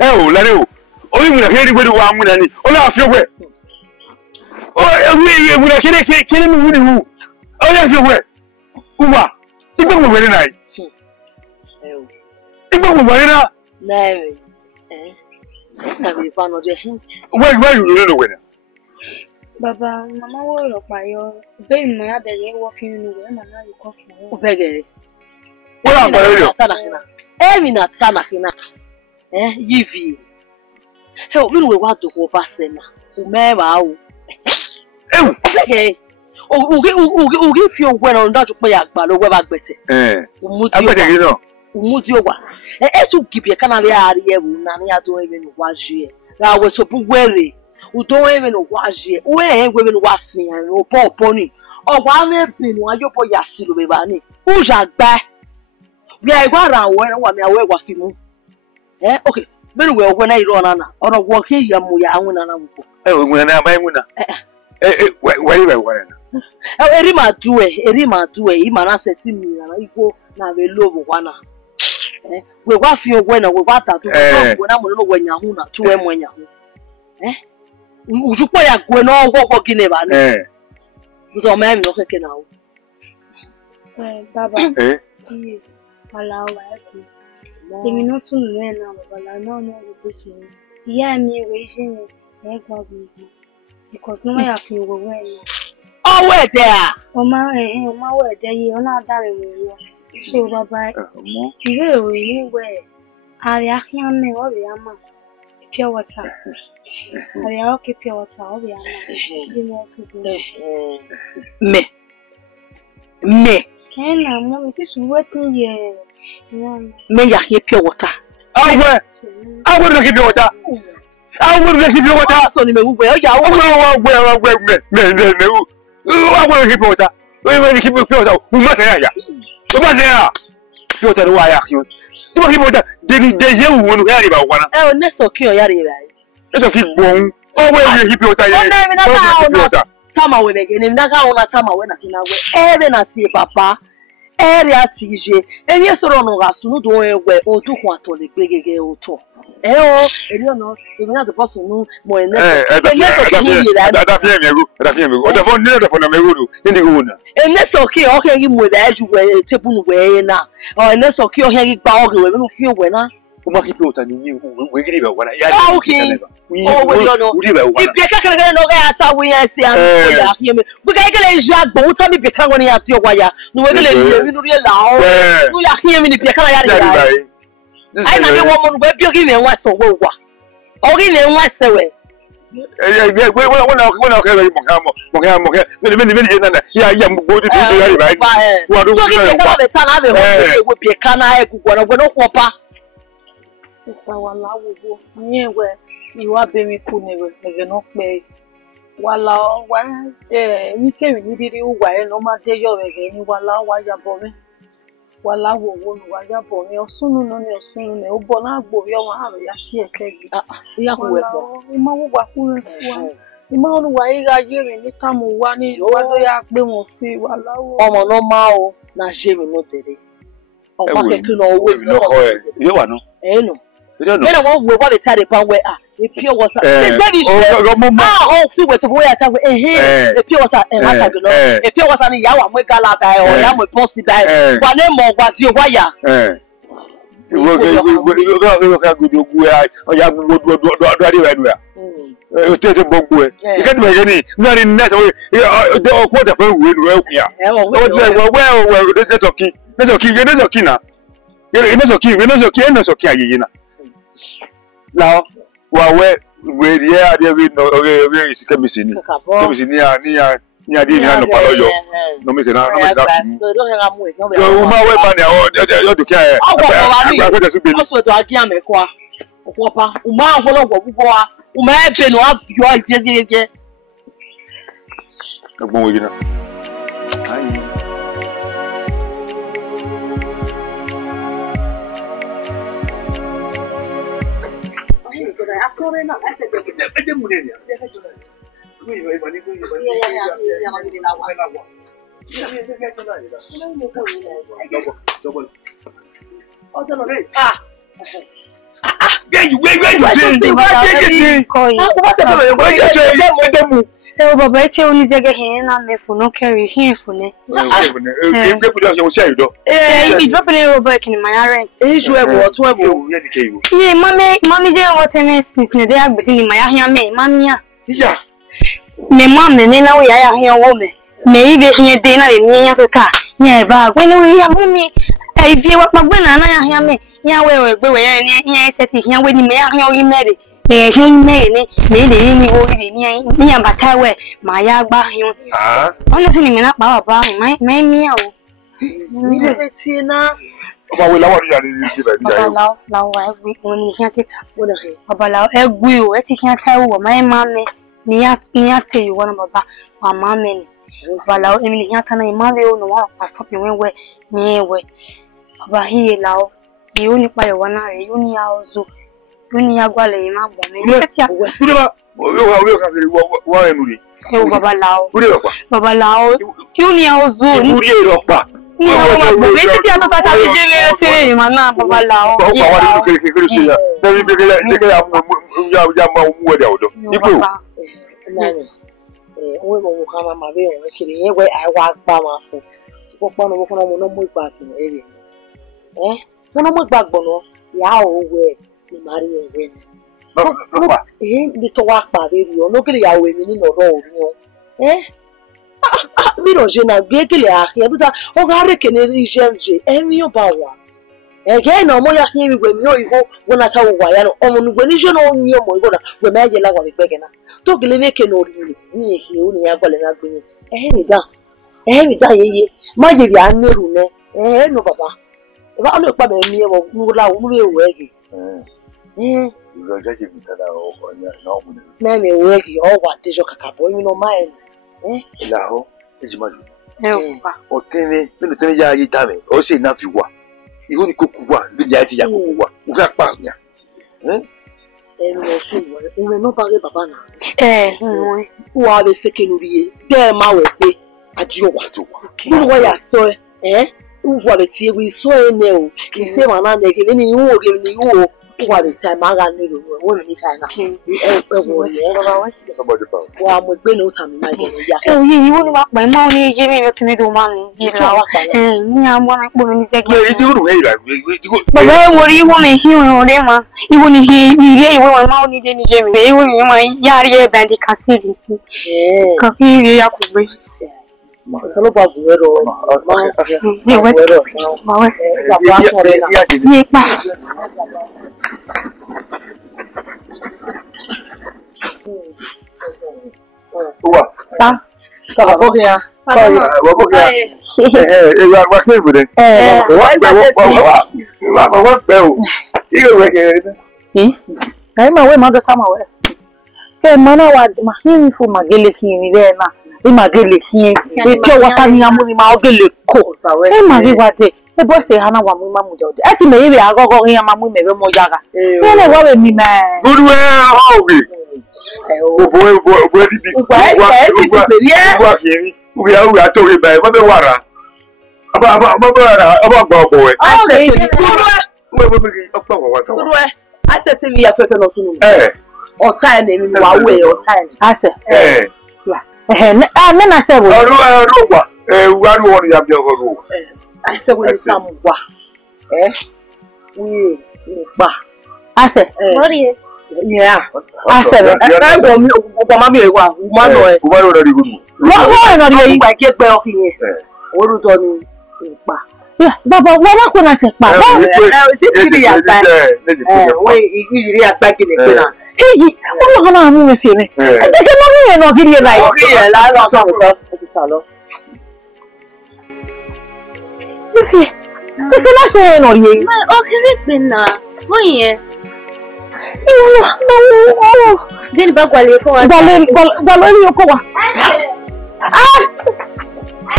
o lare o o mu na kere gbedu wa mu na ni o la fi we o e mu na kere mi wuni hu o la fi we uwa igbe mo were na igbe mo were na na be fa no je where you know where Baba, Mama will up by your baby, my other day walking in the way, and now you coffee. Obege. What about you? Every not Samahina. Yivi. Help me with what to go past them. Whomever. Okay. Oh, give you when on that play at Balo Weber better. Umudiowa. As you keep your canary area, Nania don't even watch you. I was so worried. We don't even watch it. We ain't women watching and poor pony. Or one pin while you put your silver bunny. Who's that back? We are going around when I wear what you eh? Okay, very well when I run on a walking yamuya and oh, when I buy Muna. Where Erima do it, Imana said to me, and I go now we love one. We waff your winner with what I do when I'm when Yahuna, 2M when Yahoo. Eh? You put a going on walking never. But I'm not looking now. Baba, allow me. They may not soon learn now, but I know this one. Yeah, me waiting because no matter if you were wearing. Oh, where there? Oh, my word, there you are not dying. So, Baba, you will wear. I ask your name or the Amma. Pure water. I will keep your water. Me. And I'm just waiting here. May I keep your water? I will keep your water. I will keep your water. So, you will wear your I will keep water. We will keep your water. Who matter? Who matter? Water, why are you? You keep water. Did you want to hear about one? Oh, next okay, Yari. Let us keep going. Oh, where you keep your water? Tama we begin. Naga ona tama we na kinawe. Ere na ti papa. Ere atije. Enye soro no gasu no do ewe o to kwa to le gbegege o to. O, eri ono, emi na the person no mo ene. Ada fi emi ego. Oda phone na me go do. Ndi go na. Ene so ki o ke gi mo da eju we tebunu we na. O ene so ki o he gi gba o ge we no fi we na. Uma keep your water ni we give you one. Okay. Oh, we don't know. If you can't no get at we see and we can get Jack but tell me be can when you at your wire. No we le no real law. No ya hear me if you can ya. I na woman we be give me one so we wa. O give me one so we. When okay mo ya go to right. What do we be can I go no papa. Sister wala wo nyewe mi wa be mi ku ne we no pe wala wa mi ke mi diri wa e no ma de yo we ni wala wa ya bo mi wala wo wa ya bo mi osunu no ni osunu ne o bo na gbo yo wa ha ya si ekegi ya ku we bo ma wo gba ku re wa ima onu wa ira ye mi ni tamu wa ni wa do ya pe won fi wala wo omo no ma o na je mi no tere o pa ke kinu o we no you wa no no. When I want to go to the pan where pure water. Oh, see what we are talking a pure water and a pure water and Yawa Megala or Yam Posty die. One more what you wire. You look at good where or Yam would do anywhere. You take a book where you can't make any, not in that way. What a phone will help you. Well, that's okay. That's okay. That's okay now. You're not okay. Now, well, where the idea we know, okay, is coming in. Near the Palo. No, make it out. No, my way, to care. I'm going to be also to Akiamekwa. Papa, Uma, Uma, imagine what you are just Baba ete oni zege hin na me fu no carry hin fu ne. You drop in Robert in my rent. You what Yeah, mommy je what since ne dey agbesi ni my ahia me, mommy ya. Yeah. Me mom ne na we ya ahia wo me. Me ibe hin dey na le ni ya to ka. Nya ba gbe ni we ya mu mi. E bi wa pa gbe na ya ahia me. Nya we gbe we ya ni ya set hia we ni me ahia o yi mere. Hin me ni ni wo ni ambata we ma ya gba hin. Honestly me na pa baba me mi ya o. Ni le ti na Baba we lawo ya ni si ba ni ya. Baba lawo egbe oni hin tita. Baba lawo egbe o e ti hin ta wo ma me ni ya te yo na baba wa ma me ni. Baba lawo emi ni hin ta na ma le o no wa pa stop we ni we. Baba hi lawo yo ni pa yo na re yo ni ya ozo. When you go le ma bo me wa enuri e baba lao you ni ozo ni pa ni o ma bo me ti ato tata mi je le se ma na baba lao ba wa ni ke se ya na bi be ke ya ma mu we da odo ipo we mo kama ma be o kiri ye we ai wa gba ma fun popo no mo no mo igba ti ere mo no mo gbagbo no ya o we ni mari ewe ni bi to wa pare ri o no kele ya we mi ni no do ori o mi no je na gbe kele a ke buta o ga re kene ri jenje emi o ba wa ge na mo ya hin we mi o iho wo na ta wo wa ya no o mo nu gbe ni je no mi o mo iho na we ma je la wa mi pe ke na to gele me ke no ri ni e o ni ya gole na gbe ni da ye ma je bi an meru ne no baba ba o le pa me mi e wo mu la wo mu e wo e Yo ya je bitada o ya no mu. Na me we ki o wa tejo kakabo mi no mai La ho ejimaju. o O tene ya yi ta me o se na fi wa. Iho ni koku wa bi ya ti ya koku wa. U ka pa ya. No su we no ba re baba na. Wa be sekenuri de ma we pe aji o wa to wa. Ni wa ya so u wa le ti we so ene o ki se ma na ne ki ni wo ge ni wo wa le time aga ni lo wo ni kai na wo ye Somebody found. wa mo gbe no ta mi na ge ya yi wo ni wa pa mo ni je mi to mi do ma ni la wa ni a mo na po mi se Ye di ru e la. baba wo ri wo mi hi o re ma iwo ni hi ire iwo wa ma o ni de ni je mi iwo ni ma ya ri e bandi kasiri si ka fi ri ya ku gbe solo pa buero ni wa ma wa se ni pa Wa. ta ba ko ya Wa ko ya. Wa ke bu de. Wa pe o. Iyo we ke. kai ma we ma ga kama we ke mana wa ma hin fu magele kini re na i magele kini e ti o wa ta ni amu ni ma ogele ko e ma ri wa de e bo se hana wa mu ma mu jode e ti me ire agogo rin ma mu me be mo jaga e le wa we mi na Good way how we. Bo ti bi. Wa kiri. We are talking about what the water. Aba gba obo we. We ase se vi afefe no sunu ota e ni wa we ota e ase me na se wo ro wa wa ru won ya bi ro ase wo ni samwa we pa ase ori yeah ase e go mi o ma mi e wa ma no e ma ro ri gudu wo no ri gba ke gbe o yin oruto ni pa baba wa ma ko na se pa ti ti ya ta we iri apa kini pe na o lo na mi me se ni e ke mo mi no kiri la yi kiri la lo so ti sa lo ti na se no ye o kiri pe na mo yen no deni ba gwale ko wa gwale ni ko wa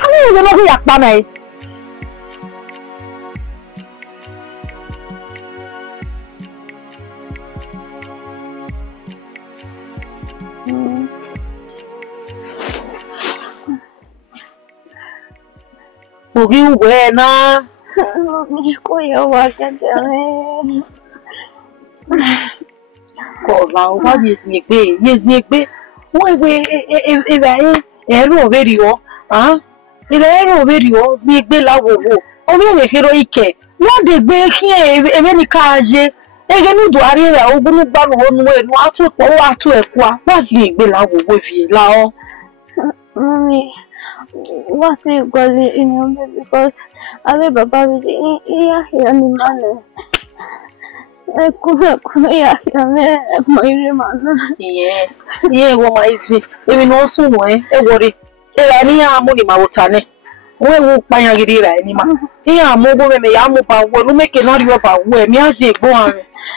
ani yo no ya pa na yi Ogi buena. Ko yo wa ka de Kola, what is ye pay? Yes, ye pay. Why, if I error video, huh? If I error video, see Bella wo. Only heroic. What the bake here, any carge. Again, do I open the ball one way, not to go out to a qua. What's ye Bella with you, Lao? Mommy, what is going in your because I live about here in money. I couldn't my mother. Yeah, what is it? Even also, eh, worry. Any money, Mautane. We will buy a girl anymore. Here, mobile me, Yamupa, will make an audio about where music go on.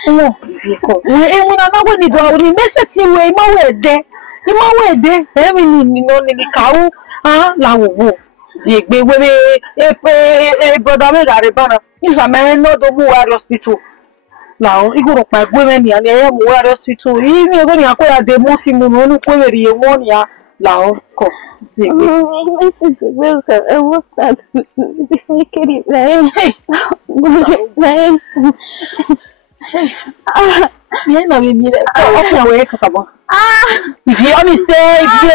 Oh, vehicle. And when I know when you go, we message you way my there. You my way there, having no cow, Lawo. The baby, a brother, a banner. If a man not the more hospital. Now, you go by women, and I am more hospital. Even when you acquire the multi-moon, whether you want ya, now, go. This is welcome. I was that make it rain. Yeah, no, we need it. Off your way, Kataba. If you only say, if you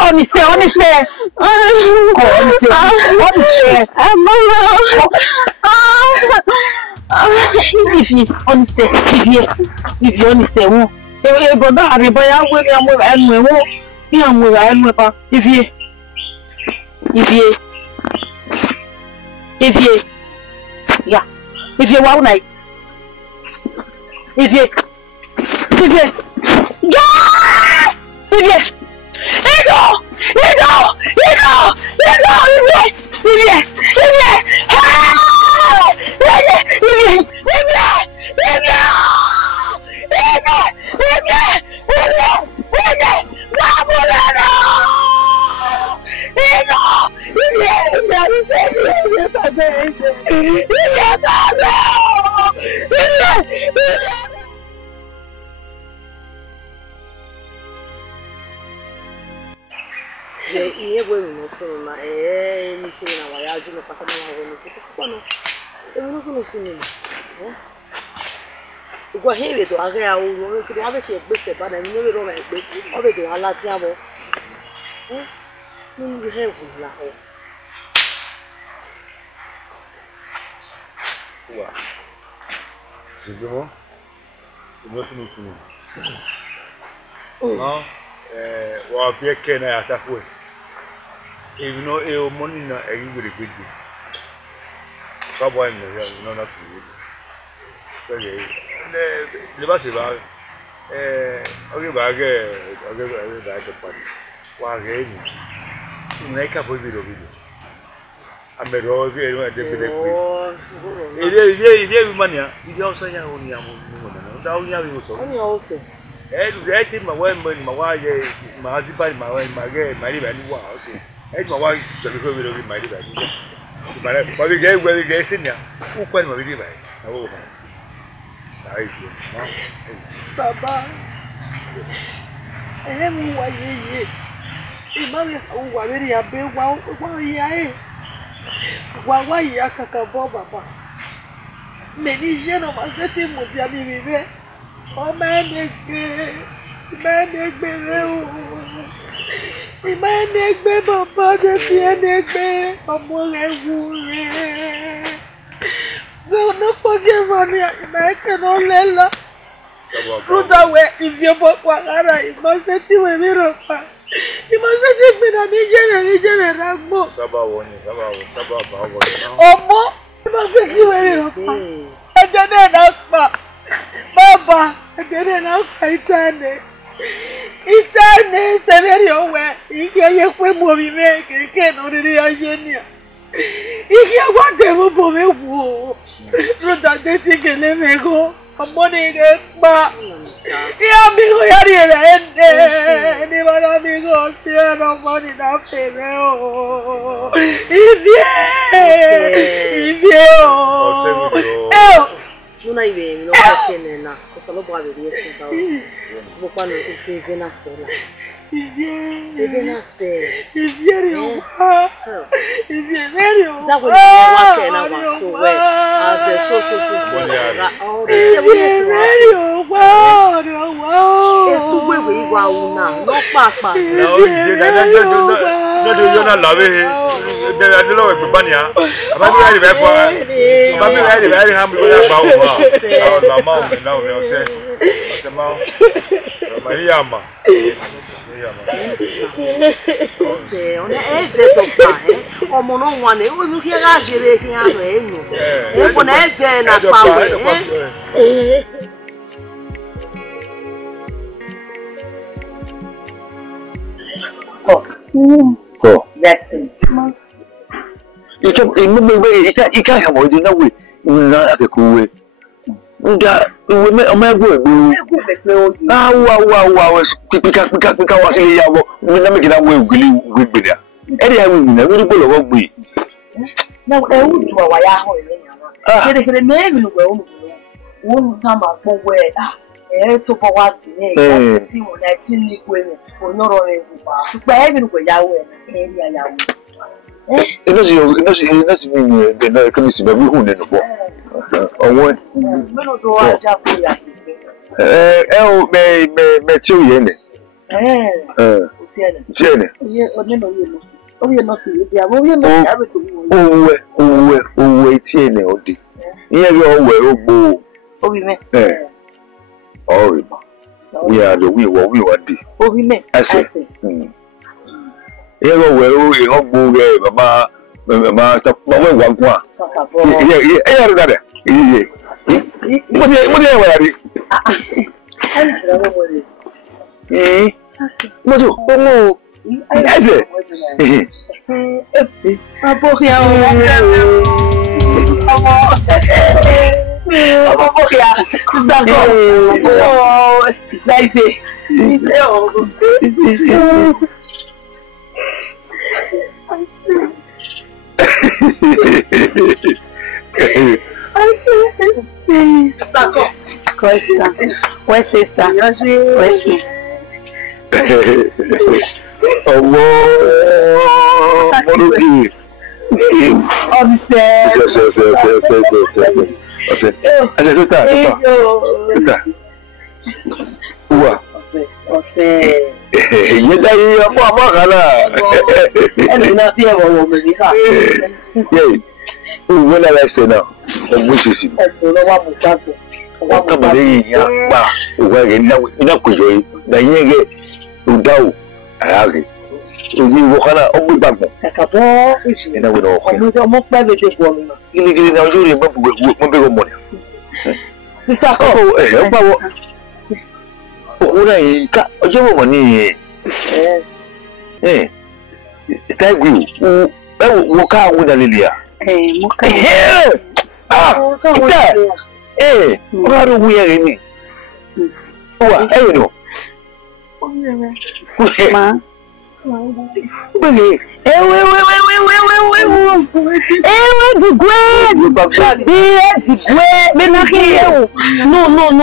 only say, if you only say, if you want night, if you go here with Agaya, we could have a bit, but I never know like this. Already, I like Yabo. You have one. What? Zigamo? Nothing is new. No, well, Pierre can I attack with? If you know a money, I give you a good deal. Someone, no, not to you. The bus is about I'll give back a party. Why, make up with video. I'm a roll here at the video. Money, you also have only a woman. Down here, also. I my wife, my wife, my husband, my wife, my girl, my little house. And my wife shall be with my little. But we get where we get senior. Who can we live? Baba, I am why ye. Imam, who are very happy. Why, Baba? Many gentlemen set him with Yami. Oh, man, Baba, will not forgive me. I cannot let Ruta, where if your book was you must set you a mirror. You must set me a region oh, more, you must set you a mirror. I didn't ask Baba, I didn't ask Itane. Itane, Severio, where you can't make it, can't already Agenia. If you want them for me, Ruta, they think a lemego, a money, but yeah, me, we are here, and they were amigo, no money, nothing. If you know, even no working now, because a lot of the years ago, one is even a seller. Even a seller. If you're very that would be working out so well. The social You can't have more than a way. Not at the cool way. Wow. Because we never get away with Bidia. Any I will never go away. Now, I would do a wire. They can name in the world. One time I go where to for what name, women for not only by having where Yahweh and Yahweh. It doesn't mean they're not coming to be who in the book. Or what? May 2 years. Jenny. Wait, we are the we want it. I say, when I say now, which is you? What come on, we walk on a back. And I would all more private woman. You didn't know you remember money. Sister, what I got your money. Thank you. Walk out with a Lilia. What are we in me? Oh, I know. No,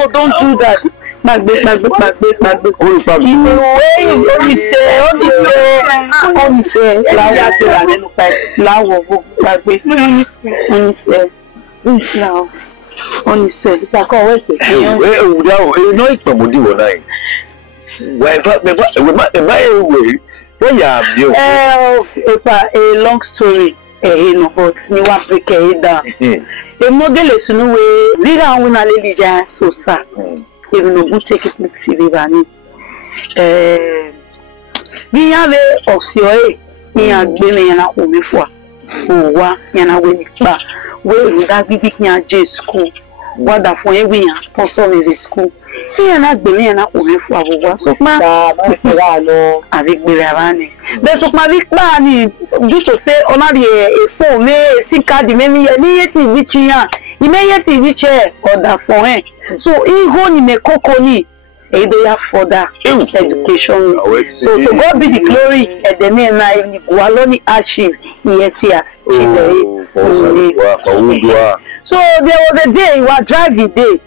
don't do that. A long story. But you want to get down. The model is no way. Leader on a lady, so sad. Even though we take it next year, we have a Oxio, we are doing an hour before. Oh, and I will back. Where would that be beginning J school? What the for we are sponsor in the school. He and I believe an hour before. Avec Bilavani. There's of my big man, due to say, on a phone, a sick card, maybe a native which you may yet reach or that for him. So, in Honi me Coconi, a day for that education. So, to God be the glory at the name of Gualoni Archive, yet here. So, there was a day, what driving day,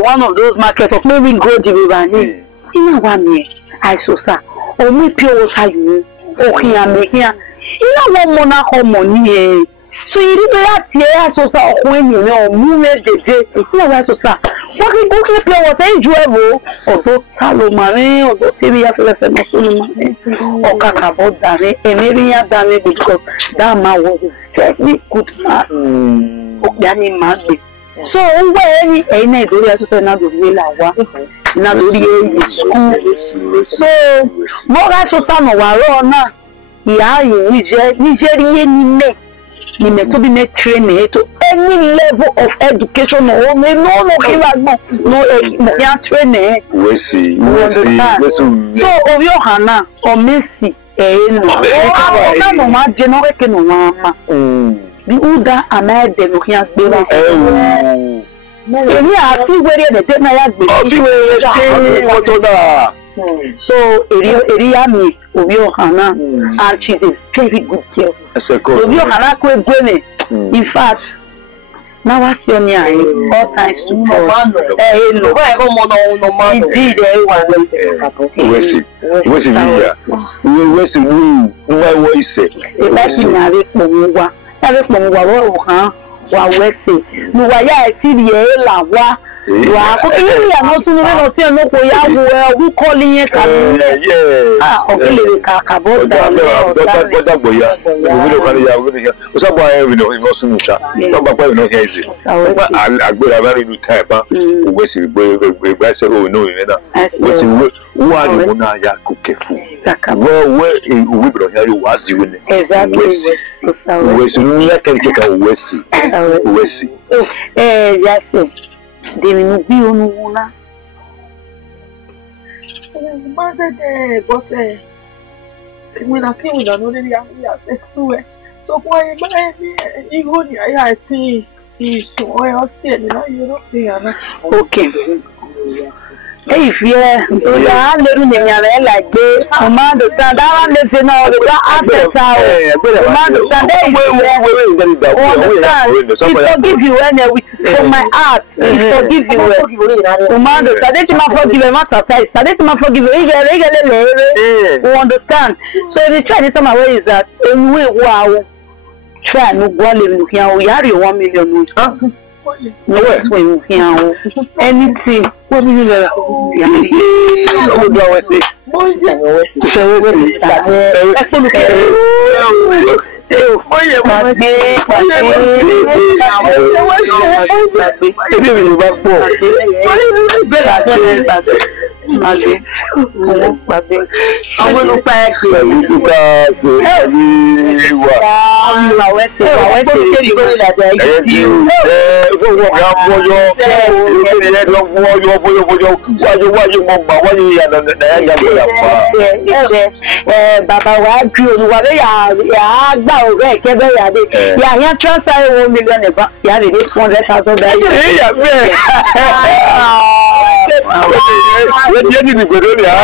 one of those markets of maybe go to Rivani. In 1 year, I saw, sir, or me pure water you, or here, me here. You know, one monarch money. So you do that here, so when you know, move it, so sa. What play what enjoyable, also Talomane, or Sivia Philip, or Kakabo Dane, and Emilia Dane, because that man was a very good man. Danny Magby. So, when any do you say not to be like one? Not to school. So, what I saw some of our own. Yeah, Nigerian you may to be made training to any level of education. No training. We see. So, of your Hannah or Messi, no man, generic no mama. The Uda and I did not hear. I feel where the dinner so, Eriami, Obio Hana, and she's a very good girl. Obio Hana could bring it. In fact, now what's your name? All times to indeed, Wow, okay, I'm also not saying no, who calling it? Ah, okay, Kakabo, they will be on one. But when I came with another year, so why am I even I see so I see it now, you don't think. Okay. If you are living in your like this, understand that I'm living all the after tower. Understand, forgive you when from my heart. Forgive you. Understand, that you forgive a matter. That you forgive you. Understand. So if you try to tell my way is that wow, try no go live here. We are 1 million. No swing here. Anything. What do you know? What do I say? Baba wa ju wa be ya gba o be ke be ya de ya yan transfer 1 million e ba ya de 100,000 be ya be we dey ni gboro ni ah